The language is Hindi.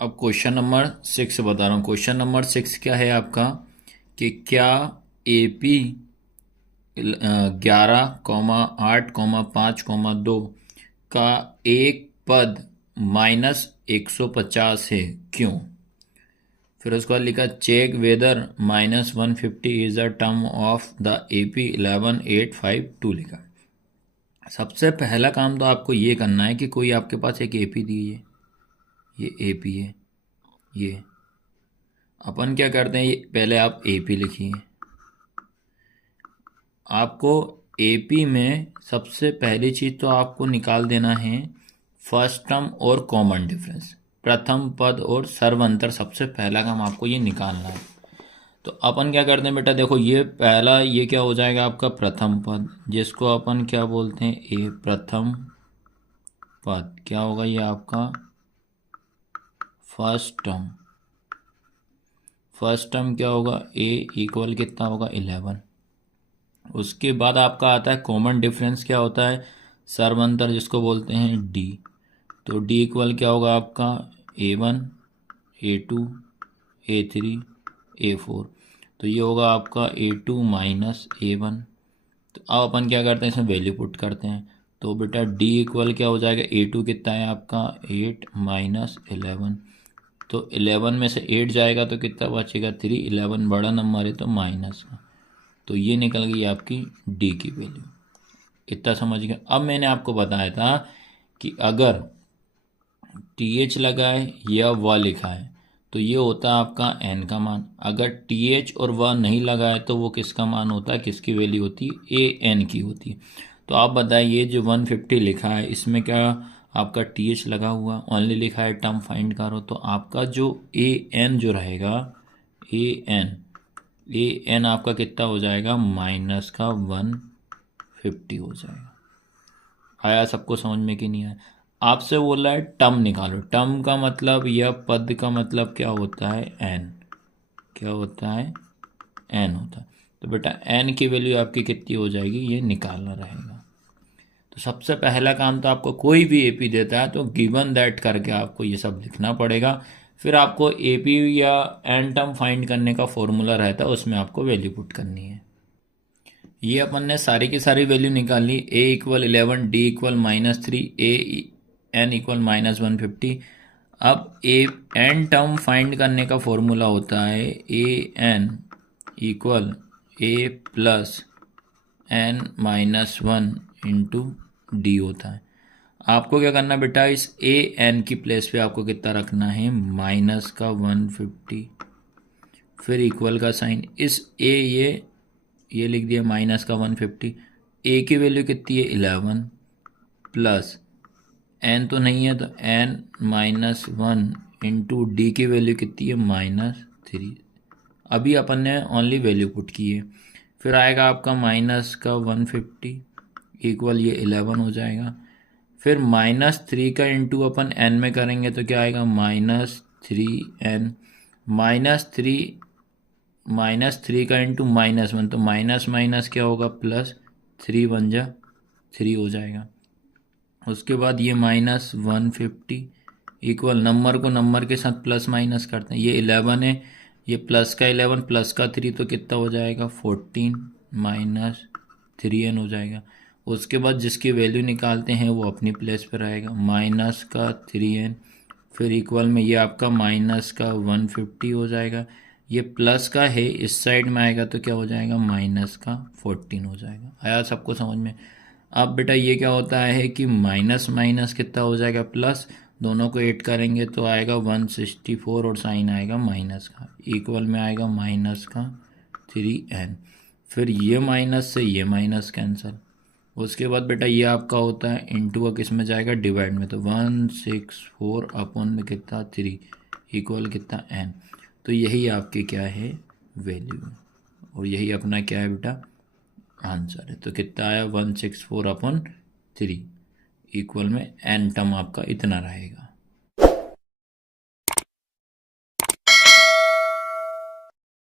अब क्वेश्चन नंबर 6 बता रहा हूँ। क्वेश्चन नंबर 6 क्या है आपका कि क्या AP 11,8,5,2 का एक पद -150 है, क्यों? फिर उसके बाद लिखा check whether -150 is a term of the AP 11,852 लिखा। सबसे पहला काम तो आपको ये करना है कि कोई आपके पास एक AP दी है, ये AP है, ये अपन क्या करते हैं, ये पहले आप AP लिखिए। आपको AP में सबसे पहली चीज़ तो आपको निकाल देना है फर्स्ट टर्म और कॉमन डिफरेंस, प्रथम पद और सर्वंतर। सबसे पहला काम आपको ये निकालना है। तो अपन क्या करते हैं बेटा, देखो ये पहला, ये क्या हो जाएगा आपका प्रथम पद, जिसको अपन क्या बोलते हैं, ए प्रथम पद। क्या होगा ये आपका फर्स्ट टर्म। फर्स्ट टर्म क्या होगा, ए इक्वल कितना होगा 11। उसके बाद आपका आता है कॉमन डिफरेंस, क्या होता है सर्वंतर, जिसको बोलते हैं डी। तो डी इक्वल क्या होगा आपका A1 A2 A3 A4। तो ये होगा आपका A2 माइनस A1। तो अब अपन क्या करते हैं, इसमें वैल्यू पुट करते हैं। तो बेटा डी इक्वल क्या हो जाएगा, A2 कितना है आपका 8 माइनस 11। तो 11 में से 8 जाएगा तो कितना बचेगा 3। 11 बड़ा नंबर है तो माइनस का, तो ये निकल गई आपकी डी की वैल्यू। इतना समझ गए। अब मैंने आपको बताया था कि अगर TH लगा है या व लिखा है तो ये होता है आपका n का मान। अगर TH और व नहीं लगा है तो वो किसका मान होता है, किसकी वैल्यू होती है, AN की होती है। तो आप बताइए जो 150 लिखा है इसमें क्या आपका TH लगा हुआ, ओनली लिखा है टर्म फाइंड करो, तो आपका जो AN जो रहेगा, AN आपका कितना हो जाएगा, माइनस का 150 हो जाएगा। आया सबको समझ में कि नहीं आया? आपसे बोल रहा है टर्म निकालो। टर्म का मतलब या पद का मतलब क्या होता है, एन। क्या होता है, एन होता है। तो बेटा एन की वैल्यू आपकी कितनी हो जाएगी, ये निकालना रहेगा। तो सबसे पहला काम तो आपको कोई भी AP देता है तो गिवन दैट करके आपको ये सब लिखना पड़ेगा। फिर आपको AP या एन टर्म फाइंड करने का फॉर्मूला रहता है, उसमें आपको वैल्यू पुट करनी है। ये अपन ने सारी की सारी वैल्यू निकाल ली। A equal 11, D equal -3, AN equal -150। अब एन टर्म फाइंड करने का फॉर्मूला होता है AN equal A plus n-1 into D होता है। आपको क्या करना बेटा, इस AN की प्लेस पे आपको कितना रखना है, माइनस का 150, फिर इक्वल का साइन। इस ये लिख दिया माइनस का 150। A की वैल्यू कितनी है 11, प्लस n तो नहीं है तो n-1 इंटू डी की वैल्यू कितनी है -3। अभी अपन ने ओनली वैल्यू पुट की है। फिर आएगा आपका माइनस का 150 इक्वल ये 11 हो जाएगा। फिर -3 का इंटू अपन n में करेंगे तो क्या आएगा, -3n। -3 का इंटू -1 तो माइनस माइनस क्या होगा, +3 बन जा 3 हो जाएगा। उसके बाद ये -150 इक्वल नंबर को नंबर के साथ प्लस माइनस करते हैं। ये 11 है, ये प्लस का 11 प्लस का 3 तो कितना हो जाएगा 14 माइनस 3n हो जाएगा। उसके बाद जिसकी वैल्यू निकालते हैं वो अपनी प्लेस पर रहेगा, माइनस का 3n। फिर इक्वल में ये आपका माइनस का 150 हो जाएगा। ये प्लस का है, इस साइड में आएगा तो क्या हो जाएगा, माइनस का 14 हो जाएगा। आया सबको समझ में? अब बेटा ये क्या होता है कि माइनस माइनस कितना हो जाएगा, प्लस। दोनों को ऐड करेंगे तो आएगा 164 और साइन आएगा माइनस का, इक्वल में आएगा माइनस का 3n। फिर ये माइनस से ये माइनस कैंसिल। उसके बाद बेटा ये आपका होता है इंटू का किस में जाएगा, डिवाइड में। तो 164 अपॉन में कितना 3 इक्वल कितना n। तो यही आपके क्या है वैल्यू, और यही अपना क्या है बेटा आंसर है। तो कितना आया 164 अपॉन 3 इक्वल में n टर्म आपका इतना रहेगा।